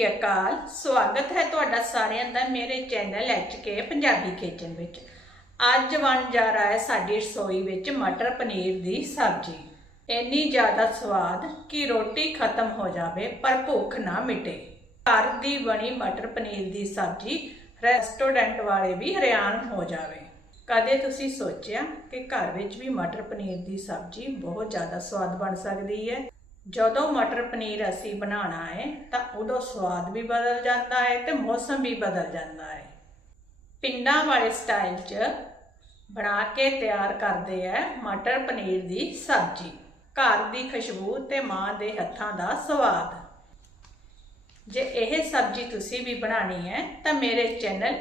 ਸ਼੍ਰੀ ਅਕਾਲ। ਸਵਾਗਤ ਹੈ ਤੁਹਾਡਾ ਸਾਰਿਆਂ ਦਾ ਮੇਰੇ ਚੈਨਲ ਕੇ ਪੰਜਾਬੀ ਕਿਚਨ ਵਿੱਚ। ਅੱਜ ਬਣ ਜਾ ਰਿਹਾ ਹੈ ਸਾਡੀ ਰਸੋਈ ਵਿੱਚ ਮਟਰ ਪਨੀਰ ਦੀ ਸਬਜ਼ੀ। ਇੰਨੀ ਜ਼ਿਆਦਾ ਸਵਾਦ ਕਿ ਰੋਟੀ ਖਤਮ ਹੋ ਜਾਵੇ ਪਰ ਭੁੱਖ ਨਾ ਮਿਟੇ। ਘਰ ਦੀ ਬਣੀ ਮਟਰ ਪਨੀਰ ਦੀ ਸਬਜ਼ੀ ਰੈਸਟੋਰੈਂਟ ਵਾਲੇ ਵੀ ਹੈਰਾਨ ਹੋ ਜਾਵੇ। ਕਦੇ ਤੁਸੀਂ ਸੋਚਿਆ ਕਿ ਘਰ ਵਿੱਚ ਵੀ ਮਟਰ ਪਨੀਰ ਦੀ ਸਬਜ਼ੀ ਬਹੁਤ ਜ਼ਿਆਦਾ ਸਵਾਦ ਬਣ ਸਕਦੀ ਹੈ? ਜਦੋਂ ਮਟਰ ਪਨੀਰ ਅਸੀਂ ਬਣਾਉਣਾ ਹੈ, ਤਾਂ ਉਦੋਂ ਸਵਾਦ ਵੀ ਬਦਲ ਜਾਂਦਾ ਹੈ ਤੇ ਮੌਸਮ ਵੀ ਬਦਲ ਜਾਂਦਾ ਹੈ। ਪਿੰਡਾਂ ਵਾਲੇ ਸਟਾਈਲ 'ਚ ਬਣਾ ਕੇ ਤਿਆਰ ਕਰਦੇ ਆ ਮਟਰ ਪਨੀਰ ਦੀ ਸਬਜ਼ੀ। ਘਰ ਦੀ ਖੁਸ਼ਬੂ ਤੇ ਮਾਂ ਦੇ ਹੱਥਾਂ ਦਾ ਸਵਾਦ। ਜੇ ਇਹ ਸਬਜ਼ੀ ਤੁਸੀਂ ਵੀ ਬਣਾਣੀ ਹੈ, ਤਾਂ ਮੇਰੇ ਚੈਨਲ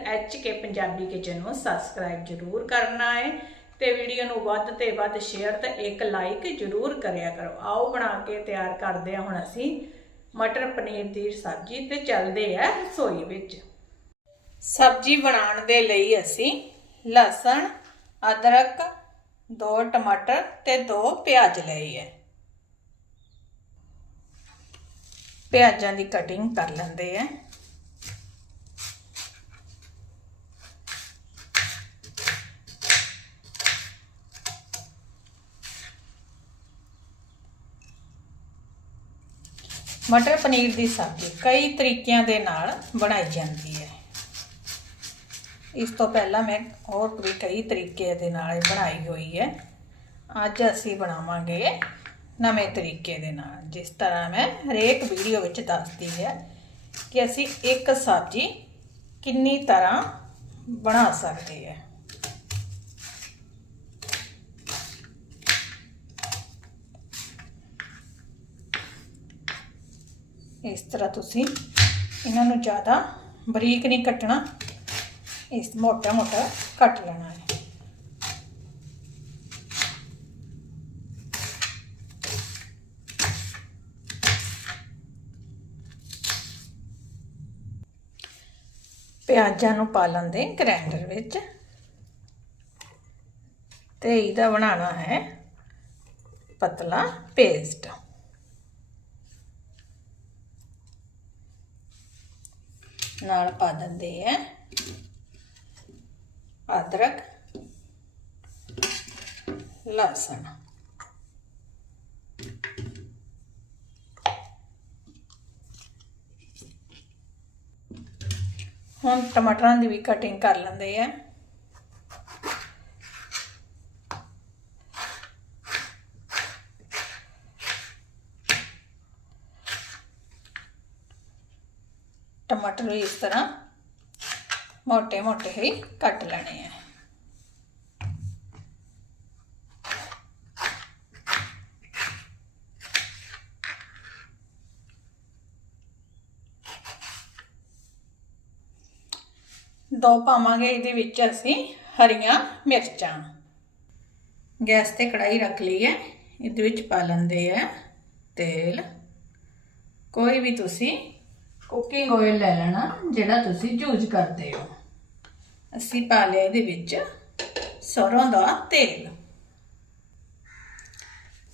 ਕੇ ਪੰਜਾਬੀ ਕਿਚਨ ਨੂੰ ਸਬਸਕ੍ਰਾਈਬ ਜ਼ਰੂਰ ਕਰਨਾ ਹੈ ਤੇ ਵੀਡੀਓ ਨੂੰ ਵੱਧ ਤੇ ਵੱਧ ਸ਼ੇਅਰ ਤੇ ਇੱਕ ਲਾਈਕ ਜ਼ਰੂਰ ਕਰਿਆ ਕਰੋ। ਆਓ ਬਣਾ ਕੇ ਤਿਆਰ ਕਰਦੇ ਹਾਂ ਹੁਣ ਅਸੀਂ ਮਟਰ ਪਨੀਰ ਦੀ ਸਬਜ਼ੀ ਤੇ ਚੱਲਦੇ ਆ ਰਸੋਈ ਵਿੱਚ। ਸਬਜ਼ੀ ਬਣਾਉਣ ਦੇ ਲਈ ਅਸੀਂ ਲਸਣ, ਅਦਰਕ, ਦੋ ਟਮਾਟਰ ਤੇ ਦੋ ਪਿਆਜ਼ ਲਏ ਹੈ ਪਿਆਜ਼ਾਂ ਦੀ ਕਟਿੰਗ ਕਰ ਲੈਂਦੇ ਆ। ਮਟਰ ਪਨੀਰ ਦੀ ਸਬਜ਼ੀ ਕਈ ਤਰੀਕਿਆਂ ਦੇ ਨਾਲ ਬਣਾਈ ਜਾਂਦੀ ਹੈ। ਇਸ ਤੋਂ ਪਹਿਲਾਂ ਮੈਂ ਹੋਰ ਵੀ ਕਈ ਤਰੀਕੇ ਦੇ ਨਾਲ ਬਣਾਈ ਹੋਈ ਹੈ। ਅੱਜ ਅਸੀਂ ਬਣਾਵਾਂਗੇ ਨਵੇਂ ਤਰੀਕੇ ਦੇ ਨਾਲ, ਜਿਸ ਤਰ੍ਹਾਂ ਮੈਂ ਹਰੇਕ ਵੀਡੀਓ ਵਿੱਚ ਦੱਸਦੀ ਹੈ ਕਿ ਅਸੀਂ ਇੱਕ ਸਬਜ਼ੀ ਕਿੰਨੀ ਤਰ੍ਹਾਂ ਬਣਾ ਸਕਦੇ ਹਾਂ। ਇਸ ਤਰ੍ਹਾਂ ਤੁਸੀਂ ਇਹਨਾਂ ਨੂੰ ਜ਼ਿਆਦਾ ਬਰੀਕ ਨਹੀਂ ਕੱਟਣਾ, ਇਸ ਮੋਟਾ ਮੋਟਾ ਕੱਟ ਲੈਣਾ ਹੈ। ਪਿਆਜ਼ਾਂ ਨੂੰ ਪਾ ਲੈਂਦੇ ਗ੍ਰਾਈਂਡਰ ਵਿੱਚ। ਤੇ ਇਹਦਾ ਬਣਾਉਣਾ ਹੈ ਪਤਲਾ ਪੇਸਟ ਨਾਲ ਪਾ ਦਿੰਦੇ ਆ। ਅਦਰਕ ਲਸਣ। ਹੁਣ ਟਮਾਟਰਾਂ ਦੀ ਵੀ ਕਟਿੰਗ ਕਰ ਲੈਂਦੇ ਆ। ਟਮਾਟਰ ਵੀ ਇਸ ਤਰ੍ਹਾਂ ਮੋਟੇ ਮੋਟੇ ਹੀ ਕੱਟ ਲੈਣੇ ਆ। ਦੋ ਪਾਵਾਂਗੇ ਇਹਦੇ ਵਿੱਚ ਅਸੀਂ ਹਰੀਆਂ ਮਿਰਚਾਂ। ਗੈਸ ਤੇ ਕੜਾਈ ਰੱਖ ਲਈ ਹੈ। ਇਹਦੇ ਵਿੱਚ ਪਾ ਲੈਂਦੇ ਆ ਤੇਲ। ਕੋਈ ਵੀ ਤੁਸੀਂ ਕੁਕਿੰਗ ਆਇਲ ਲੈ ਲੈਣਾ, ਜਿਹੜਾ ਤੁਸੀਂ ਯੂਜ਼ ਕਰਦੇ ਹੋ। ਅਸੀਂ ਪਾ ਲਿਆ ਇਹਦੇ ਵਿੱਚ ਸਰੋਂ ਦਾ ਤੇਲ।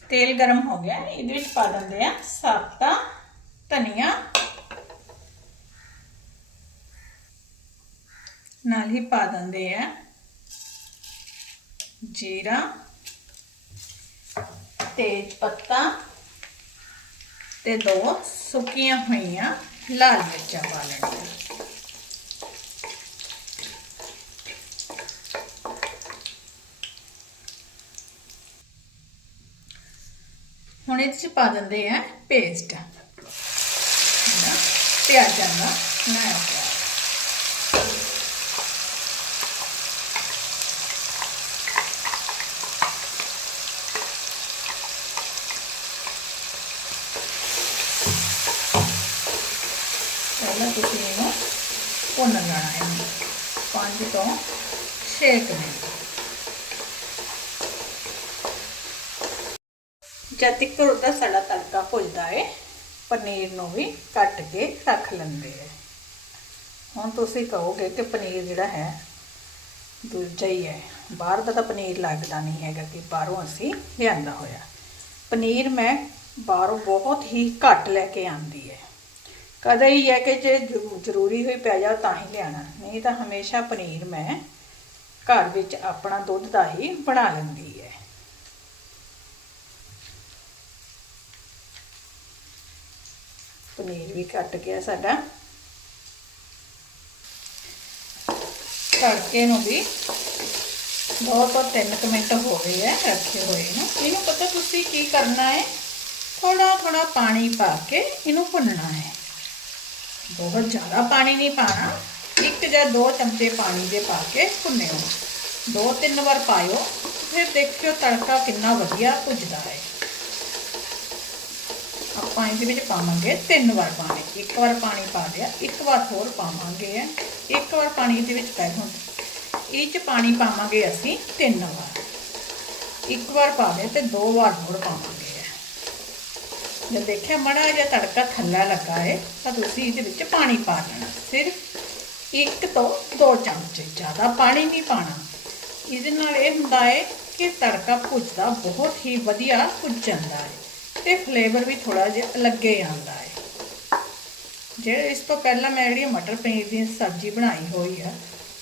ਤੇਲ ਗਰਮ ਹੋ ਗਿਆ, ਇਹਦੇ ਵਿੱਚ ਪਾ ਦਿੰਦੇ ਆ ਸਾਬਤਾ, ਧਨੀਆ। ਨਾਲ ਹੀ ਪਾ ਦਿੰਦੇ ਆ ਜੀਰਾ, ਤੇਜ ਪੱਤਾ ਤੇ ਦੋ ਸੁੱਕੀਆਂ ਹੋਈਆਂ। ਲਾਲ ਮਿਰਚਾਂ ਪਾ ਲੈਣੀਆਂ ਹੁਣ ਇਹਦੇ ਚ ਪਾ ਦਿੰਦੇ ਆ ਪੇਸਟ ਪਿਆਜ਼ਾਂ ਦਾ ਬਣਾਇਆ ਪਿਆ ਪਹਿਲਾਂ ਤੁਸੀਂ ਇਹਨੂੰ ਭੁੰਨ ਲੈਣਾ ਹੈ 5 ਤੋਂ 6 ਮਿੰਟ ਜਦ ਤੱਕ ਉਹਦਾ ਸਾਡਾ ਤੜਕਾ ਭੁੱਜਦਾ ਹੈ ਪਨੀਰ ਨੂੰ ਵੀ ਕੱਟ ਕੇ ਰੱਖ ਲੈਂਦੇ ਹੈ ਹੁਣ ਤੁਸੀਂ ਕਹੋਗੇ ਕਿ ਪਨੀਰ ਜਿਹੜਾ ਹੈ, ਦੂਜਾ ਹੀ ਹੈ। ਬਾਹਰ ਦਾ ਤਾਂ ਪਨੀਰ ਲੱਗਦਾ ਨਹੀਂ ਹੈਗਾ ਕਿ ਬਾਹਰੋਂ ਅਸੀਂ ਲਿਆਂਦਾ ਹੋਇਆ। ਪਨੀਰ ਮੈਂ ਬਾਹਰੋਂ ਬਹੁਤ ਹੀ ਘੱਟ ਲੈ ਕੇ ਆਂਦੀ ਕਦੇ ਹੀ ਹੈ ਕਿ ਜੇ ਜ਼ਰੂ- ਜ਼ਰੂਰੀ ਹੋਈ ਪੈ ਜਾ ਤਾਂ ਹੀ ਲਿਆਣਾ ਨਹੀਂ ਤਾਂ ਹਮੇਸ਼ਾ ਪਨੀਰ ਮੈਂ ਘਰ ਵਿੱਚ ਆਪਣਾ ਦੁੱਧ ਦਾ ਹੀ ਬਣਾ ਲੈਂਦੀ ਹੈ। ਪਨੀਰ ਵੀ ਕੱਟ ਗਿਆ ਸਾਡਾ। ਤੜਕੇ ਨੂੰ ਵੀ ਦੋ ਤੋਂ ਤਿੰਨ ਕੁ ਮਿੰਟ ਹੋ ਗਏ ਹੈ ਰੱਖੇ ਹੋਏ ਨੂੰ। ਇਹਨੂੰ ਪਤਾ ਤੁਸੀਂ ਕੀ ਕਰਨਾ ਹੈ? ਥੋੜਾ ਥੋੜਾ ਪਾਣੀ ਪਾ ਕੇ ਇਹਨੂੰ ਭੁੰਨਣਾ ਹੈ। ਬਹੁਤ ਜ਼ਿਆਦਾ ਪਾਣੀ ਨਹੀਂ ਪਾਣਾ। ਇੱਕ ਜਾਂ ਦੋ ਚਮਚੇ ਪਾਣੀ ਦੇ ਪਾ ਕੇ ਭੁੰਨਿਓ ਦੋ ਤਿੰਨ ਵਾਰ ਪਾਇਓ, ਫਿਰ ਦੇਖਿਓ ਤੜਕਾ ਕਿੰਨਾ ਵਧੀਆ ਭੁੱਜਦਾ ਹੈ। ਆਪਾਂ ਇਹਦੇ ਵਿੱਚ ਪਾਵਾਂਗੇ ਤਿੰਨ ਵਾਰ ਪਾਣੀ। ਇੱਕ ਵਾਰ ਪਾਣੀ ਪਾ ਦਿਆ ਇੱਕ ਵਾਰ ਹੋਰ ਪਾਵਾਂਗੇ ਇੱਕ ਵਾਰ ਪਾਣੀ ਇਹਦੇ ਵਿੱਚ ਪੈ ਹੁੰਦਾ ਇਹ ਚ ਪਾਣੀ ਪਾਵਾਂਗੇ ਅਸੀਂ ਤਿੰਨ ਵਾਰ। ਇੱਕ ਵਾਰ ਪਾ ਦੇ ਤੇ ਦੋ ਵਾਰ ਹੋਰ ਪਾਵਾਂਗੇ। ਜੇ ਦੇਖਿਆ ਮੜਾ ਜਿਹਾ ਤੜਕਾ ਥੱਲਾ ਲੱਗਾ ਹੈ ਤਾਂ ਤੁਸੀਂ ਇਹਦੇ ਵਿੱਚ ਪਾਣੀ ਪਾ ਲੈਣਾ ਸਿਰਫ ਇੱਕ ਤੋਂ ਦੋ ਚਮਚ, ਜ਼ਿਆਦਾ ਪਾਣੀ ਨਹੀਂ ਪਾਣਾ। ਇਹਦੇ ਨਾਲ ਇਹ ਹੁੰਦਾ ਹੈ ਕਿ ਤੜਕਾ ਭੁੱਜਦਾ ਬਹੁਤ ਹੀ ਵਧੀਆ ਭੁੱਜ ਜਾਂਦਾ ਹੈ ਤੇ ਫਲੇਵਰ ਵੀ ਥੋੜਾ ਜਿਹਾ ਅਲੱਗੇ ਆਉਂਦਾ ਹੈ ਜਿਹੜੇ ਇਸ ਤੋਂ ਪਹਿਲਾਂ ਮੈਂ ਜਿਹੜੀ ਮਟਰ ਪਨੀਰ ਦੀ ਸਬਜ਼ੀ ਬਣਾਈ ਹੋਈ ਆ,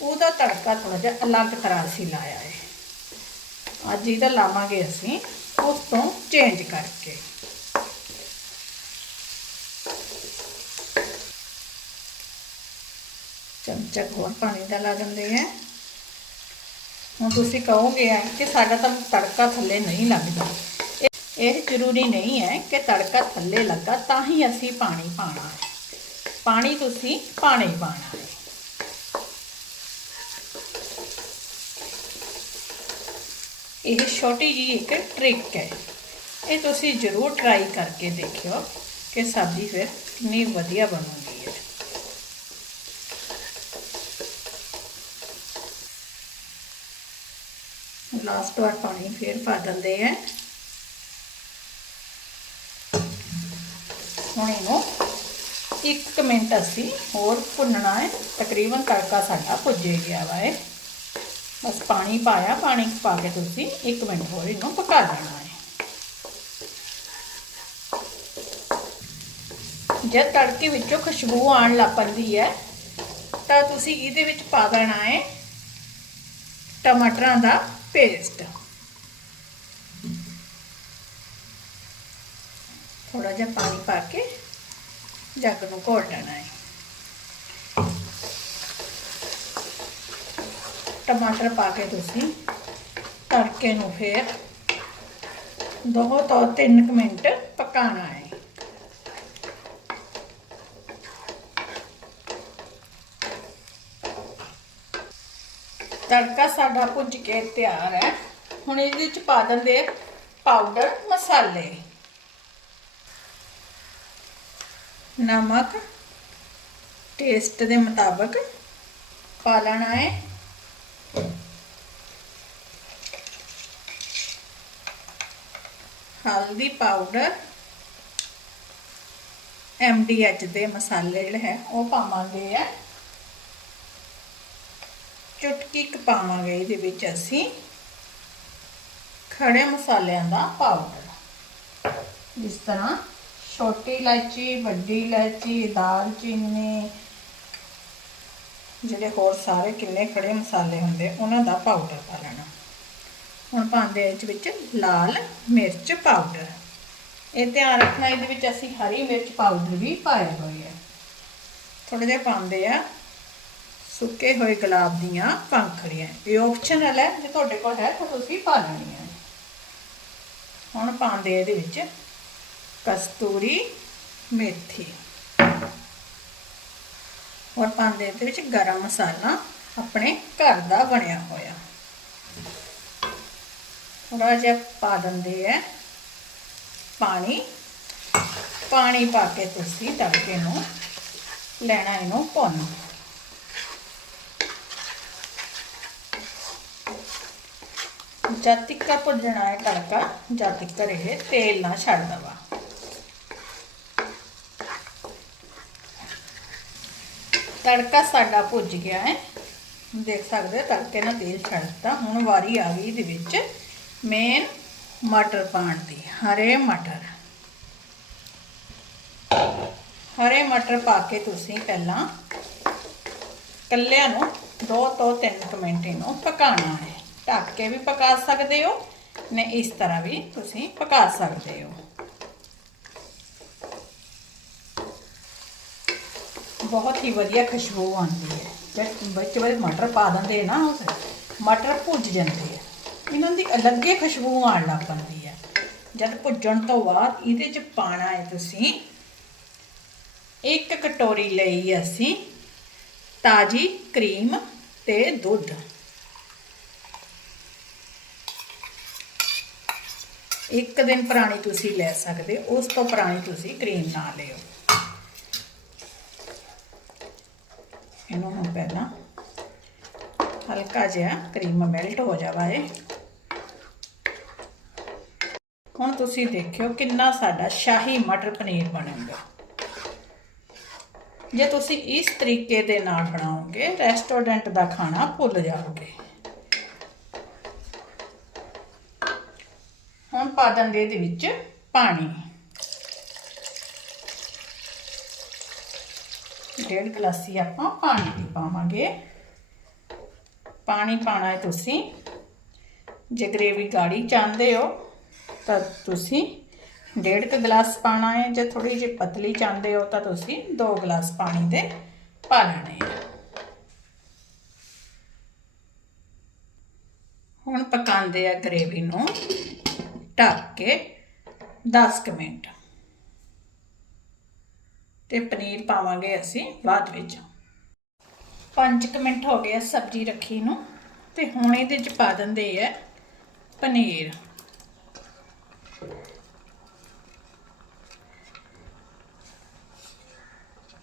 ਉਹਦਾ ਤੜਕਾ ਥੋੜਾ ਜਿਹਾ ਅਲੱਗ ਤਰ੍ਹਾਂ ਸੀ ਲਾਇਆ ਹੈ ਅੱਜ ਇਹਦਾ ਲਾਵਾਂਗੇ ਅਸੀਂ ਉਸ ਤੋਂ ਚੇਂਜ ਕਰਕੇ। ਚਮਚਾ ਹੋਰ ਪਾਣੀ ਦਾ ਲਾ ਦਿੰਦੇ ਆ। ਹੁਣ ਤੁਸੀਂ ਕਹੋਗੇ ਆ ਕਿ ਸਾਡਾ ਤਾਂ ਤੜਕਾ ਥੱਲੇ ਨਹੀਂ ਲੱਗਦਾ। ਇਹ- ਇਹ ਜ਼ਰੂਰੀ ਨਹੀਂ ਹੈ ਕਿ ਤੜਕਾ ਥੱਲੇ ਲੱਗਾ, ਤਾਂ ਹੀ ਅਸੀਂ ਪਾਣੀ ਪਾਣਾ ਹੈ। ਪਾਣੀ ਤੁਸੀਂ ਪਾਣੀ ਪਾਣਾ ਹੈ। ਇਹ ਛੋਟੀ ਜੀ ਇੱਕ ਟ੍ਰਿਕ ਹੈ। ਇਹ ਤੁਸੀਂ ਜ਼ਰੂਰ ਟਰਾਈ ਕਰਕੇ ਦੇਖਿਓ ਕਿ ਸਬਜ਼ੀ ਫਿਰ ਕਿੰਨੀ ਵਧੀਆ ਬਣੂਗੀ। ਲਾਸਟ ਵਾਰ ਪਾਣੀ ਫੇਰ ਪਾ ਦਿੰਦੇ ਆ। ਹੁਣ ਇਹਨੂੰ 1 ਮਿੰਟ ਅਸੀਂ ਹੋਰ ਭੁੰਨਣਾ ਹੈ। ਤਕਰੀਬਨ ਤੜਕਾ ਸਾਡਾ ਭੁੱਜ ਗਿਆ ਵਾ ਹੈ ਬਸ ਪਾਣੀ ਪਾਇਆ, ਪਾਣੀ ਪਾ ਕੇ ਤੁਸੀਂ 1 ਮਿੰਟ ਹੋਰ ਇਹਨੂੰ ਪਕਾ ਲੈਣਾ ਹੈ। ਜਦ ਤੜਕੇ ਵਿੱਚੋਂ ਖੁਸ਼ਬੂ ਆਉਣ ਲੱਗ ਪੈਂਦੀ ਹੈ, ਤਾਂ ਤੁਸੀਂ ਇਹਦੇ ਵਿੱਚ ਪਾ ਦੇਣਾ ਹੈ ਟਮਾਟਰਾਂ ਦਾ ਪੇਸਟ। ਥੋੜਾ ਜਿਹਾ ਪਾਣੀ ਪਾ ਕੇ ਜੱਗ ਨੂੰ ਘੋਲ ਲੈਣਾ ਹੈ। ਟਮਾਟਰ ਪਾ ਕੇ ਤੁਸੀਂ ਤੜਕੇ ਨੂੰ ਫੇਰ ਦੋ ਤੋਂ ਤਿੰਨ ਕੁ ਮਿੰਟ ਪਕਾਉਣਾ ਹੈ। ਤੜਕਾ ਸਾਡਾ ਭੁੱਜ ਕੇ ਤਿਆਰ ਹੈ। ਹੁਣ ਇਹਦੇ ਵਿੱਚ ਪਾ ਦਿੰਦੇ ਆ ਪਾਊਡਰ ਮਸਾਲੇ। ਨਮਕ ਟੇਸਟ ਦੇ ਮੁਤਾਬਕ ਪਾ ਲੈਣਾ ਹੈ। ਹਲਦੀ ਪਾਊਡਰ ਐਮਡੀਐਚ ਦੇ ਮਸਾਲੇ ਜਿਹੜੇ ਹੈ, ਉਹ ਪਾਵਾਂਗੇ। ਆ ਚੁਟਕੀ ਕੁ ਪਾਵਾਂਗੇ ਇਹਦੇ ਵਿੱਚ ਅਸੀਂ ਖੜੇ ਮਸਾਲਿਆਂ ਦਾ ਪਾਊਡਰ ਜਿਸ ਤਰ੍ਹਾਂ ਛੋਟੀ ਇਲਾਇਚੀ, ਵੱਡੀ ਇਲਾਇਚੀ ਦਾਲਚੀਨੀ ਜਿਹੜੇ ਹੋਰ ਸਾਰੇ ਕਿੰਨੇ ਖੜੇ ਮਸਾਲੇ ਹੁੰਦੇ, ਉਹਨਾਂ ਦਾ ਪਾਊਡਰ ਪਾ ਲੈਣਾ। ਹੁਣ ਪਾਉਂਦੇ ਇਸ ਵਿੱਚ ਲਾਲ ਮਿਰਚ ਪਾਊਡਰ। ਇਹ ਧਿਆਨ ਰੱਖਣਾ, ਇਹਦੇ ਵਿੱਚ ਅਸੀਂ ਹਰੀ ਮਿਰਚ ਪਾਊਡਰ ਵੀ ਪਾਇਆ ਹੋਇਆ ਹੈ। ਥੋੜੇ ਜਿਹਾ ਪਾਉਂਦੇ ਆ ਸੁੱਕੇ ਹੋਏ ਗੁਲਾਬ ਦੀਆਂ ਪੰਖੜੀਆਂ। ਇਹ ਆਪਸ਼ਨਲ ਹੈ ਜੇ ਤੁਹਾਡੇ ਕੋਲ ਹੈ ਤਾਂ ਤੁਸੀਂ ਪਾ ਲੈਣੀਆਂ ਹੁਣ ਪਾਉਂਦੇ ਇਹਦੇ ਵਿੱਚ ਕਸਤੂਰੀ ਮੇਥੀ। ਹੋਰ ਪਾਉਂਦੇ ਇਹਦੇ ਵਿੱਚ ਗਰਮ ਮਸਾਲਾ ਆਪਣੇ ਘਰ ਦਾ ਬਣਿਆ ਹੋਇਆ। ਥੋੜਾ ਜਿਹਾ ਪਾ ਦਿੰਦੇ ਆ ਪਾਣੀ। ਪਾਣੀ ਪਾ ਕੇ ਤੁਸੀਂ ਤੜਕੇ ਨੂੰ ਲੈਣਾ ਇਹਨੂੰ ਭੁੰਨ। ਜਦ ਤੱਕ ਭੁੱਜਣਾ ਹੈ ਤੜਕਾ ਜਦ ਤੱਕ ਇਹ, ਤੇਲ ਨਾ ਛੱਡ ਦਵਾ। ਤੜਕਾ ਸਾਡਾ ਭੁੱਜ ਗਿਆ ਹੈ। ਦੇਖ ਸਕਦੇ ਹੋ, ਤੜਕੇ ਨਾਲ ਤੇਲ ਛੱਡਤਾ ਹੁਣ ਵਾਰੀ ਆ ਗਈ ਇਹਦੇ ਵਿੱਚ ਮੇਨ ਮਟਰ ਪਾਉਣ ਦੀ, ਹਰੇ ਮਟਰ। ਹਰੇ ਮਟਰ ਪਾ ਕੇ ਤੁਸੀਂ ਪਹਿਲਾਂ ਕੱਲਿਆਂ ਨੂੰ 2 ਤੋਂ 3 ਮਿੰਟ ਇਹਨੂੰ ਪਕਾਉਣਾ ਹੈ। ਢੱਕ ਕੇ ਵੀ ਪਕਾ ਸਕਦੇ ਹੋ। ਨੇ ਇਸ ਤਰ੍ਹਾਂ ਵੀ ਤੁਸੀਂ ਪਕਾ ਸਕਦੇ ਹੋ। ਬਹੁਤ ਹੀ ਵਧੀਆ ਖੁਸ਼ਬੂ ਆਉਂਦੀ ਹੈ। ਜਦ ਵਿੱਚ ਵਿੱਚ ਮਟਰ ਪਾ ਦਿੰਦੇ ਨਾ ਉਸ ਮਟਰ ਭੁੱਜ ਜਾਂਦੇ ਆ। ਇਹਨਾਂ ਦੀ ਅਲੱਗੇ ਖੁਸ਼ਬੂ ਆਉਣ ਲੱਗ ਪੈਂਦੀ ਹੈ। ਜਦ ਭੁੱਜਣ ਤੋਂ ਬਾਅਦ ਇਹਦੇ ਚ ਪਾਣਾ ਹੈ ਤੁਸੀਂ, ਇੱਕ ਕਟੋਰੀ ਲਈ ਅਸੀਂ ਤਾਜੀ ਕਰੀਮ ਤੇ ਦੁੱਧ। ਇੱਕ ਦਿਨ ਪੁਰਾਣੀ ਤੁਸੀਂ ਲੈ ਸਕਦੇ ਹੋ, ਉਸ ਤੋਂ ਪੁਰਾਣੀ ਤੁਸੀਂ ਕਰੀਮ ਨਾ ਲਿਓ। ਇਹਨੂੰ ਹੁਣ ਪਹਿਲਾਂ ਹਲਕਾ ਜਿਹਾ ਕਰੀਮ ਮੈਲਟ ਹੋ ਜਾਵਾ ਏ ਹੁਣ ਤੁਸੀਂ ਦੇਖਿਓ ਕਿੰਨਾ ਸਾਡਾ ਸ਼ਾਹੀ ਮਟਰ ਪਨੀਰ ਬਣੇਗਾ। ਜੇ ਤੁਸੀਂ ਇਸ ਤਰੀਕੇ ਦੇ ਨਾਲ ਬਣਾਓਗੇ ਰੈਸਟੋਰੈਂਟ ਦਾ ਖਾਣਾ ਭੁੱਲ ਜਾਓਗੇ। ਪਾ ਦਿੰਦੇ ਇਹਦੇ ਵਿੱਚ ਪਾਣੀ। ਡੇਢ ਗਲਾਸੀ ਆਪਾਂ ਪਾਣੀ ਦੀ ਪਾਵਾਂਗੇ। ਪਾਣੀ ਪਾਣਾ ਹੈ ਤੁਸੀਂ। ਜੇ ਗ੍ਰੇਵੀ ਗਾੜੀ ਚਾਹੁੰਦੇ ਹੋ, ਤਾਂ ਤੁਸੀਂ ਡੇਢ ਕੁ ਗਲਾਸ ਪਾਣਾ ਹੈ। ਜੇ ਥੋੜੀ ਜਿਹੀ ਪਤਲੀ ਚਾਹੁੰਦੇ ਹੋ, ਤਾਂ ਤੁਸੀਂ 2 ਗਲਾਸ ਪਾਣੀ ਦੇ ਪਾ ਲੈਣੇ ਹੁਣ ਪਕਾਉਂਦੇ ਆ ਗ੍ਰੇਵੀ ਨੂੰ। ਢੱਕ ਕੇ 10 ਕੁ ਮਿੰਟ। ਤੇ ਪਨੀਰ ਪਾਵਾਂਗੇ ਅਸੀਂ ਬਾਅਦ ਵਿੱਚ। 5 ਕੁ ਮਿੰਟ ਹੋ ਗਏ ਸਬਜ਼ੀ ਰੱਖੀ ਨੂੰ ਤੇ ਹੁਣ ਇਹਦੇ ਚ ਪਾ ਦਿੰਦੇ ਆ ਪਨੀਰ।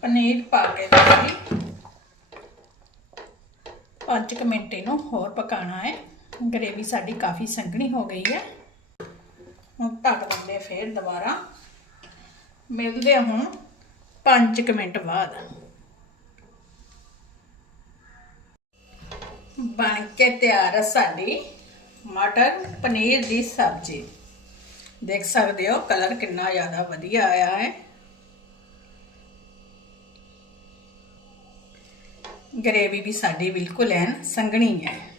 ਪਨੀਰ ਪਾ ਕੇ ਤੁਸੀਂ 5 ਕੁ ਮਿੰਟ ਇਹਨੂੰ ਹੋਰ ਪਕਾਉਣਾ ਹੈ। ਗ੍ਰੇਵੀ ਸਾਡੀ ਕਾਫੀ ਸੰਘਣੀ ਹੋ ਗਈ ਹੈ। ਹੁਣ ਢੱਕ ਦਿੰਦੇ ਆ ਫੇਰ ਦੁਬਾਰਾ। ਮਿਲਦੇ ਆ ਹੁਣ 5 ਕੁ ਮਿੰਟ ਬਾਅਦ। ਬਣ ਕੇ ਤਿਆਰ ਹੈ ਸਾਡੀ ਮਟਰ ਪਨੀਰ ਦੀ ਸਬਜ਼ੀ। ਦੇਖ ਸਕਦੇ ਹੋ ਕਲਰ ਕਿੰਨਾ ਜ਼ਿਆਦਾ ਵਧੀਆ ਆਇਆ ਹੈ। ਗ੍ਰੇਵੀ ਵੀ ਸਾਡੀ ਬਿਲਕੁਲ ਐਨ ਸੰਘਣੀ ਹੈ।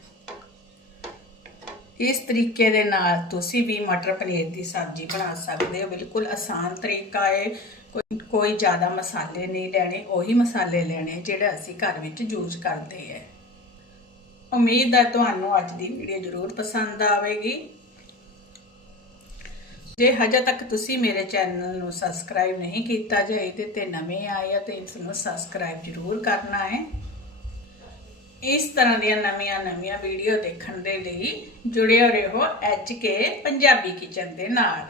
ਇਸ ਤਰੀਕੇ ਦੇ ਨਾਲ ਤੁਸੀਂ ਵੀ ਮਟਰ ਪਨੀਰ ਦੀ ਸਬਜ਼ੀ ਬਣਾ ਸਕਦੇ ਹੋ। ਬਿਲਕੁਲ ਆਸਾਨ ਤਰੀਕਾ ਹੈ ਕੋਈ ਕੋਈ ਜ਼ਿਆਦਾ ਮਸਾਲੇ ਨਹੀਂ ਲੈਣੇ, ਉਹੀ ਮਸਾਲੇ ਲੈਣੇ ਜਿਹੜੇ ਅਸੀਂ ਘਰ ਵਿੱਚ ਯੂਜ਼ ਕਰਦੇ ਹੈ ਉਮੀਦ ਹੈ ਤੁਹਾਨੂੰ ਅੱਜ ਦੀ ਵੀਡੀਓ ਜ਼ਰੂਰ ਪਸੰਦ ਆਵੇਗੀ। ਜੇ ਹਜੇ ਤੱਕ ਤੁਸੀਂ ਮੇਰੇ ਚੈਨਲ ਨੂੰ ਸਬਸਕ੍ਰਾਈਬ ਨਹੀਂ ਕੀਤਾ ਜੇ ਇਹਦੇ ਤੇ ਨਵੇਂ ਆਏ ਹੋ ਤੇ ਇਸ ਨੂੰ ਸਬਸਕ੍ਰਾਈਬ ਜ਼ਰੂਰ ਕਰਨਾ ਹੈ। ਇਸ ਤਰ੍ਹਾਂ ਦੀਆਂ ਨਵੀਆਂ ਨਵੀਆਂ ਵੀਡੀਓ ਦੇਖਣ ਦੇ ਲਈ ਜੁੜੇ ਰਹੋ ਐਚ ਕੇ ਪੰਜਾਬੀ ਕਿਚਨ ਦੇ ਨਾਲ।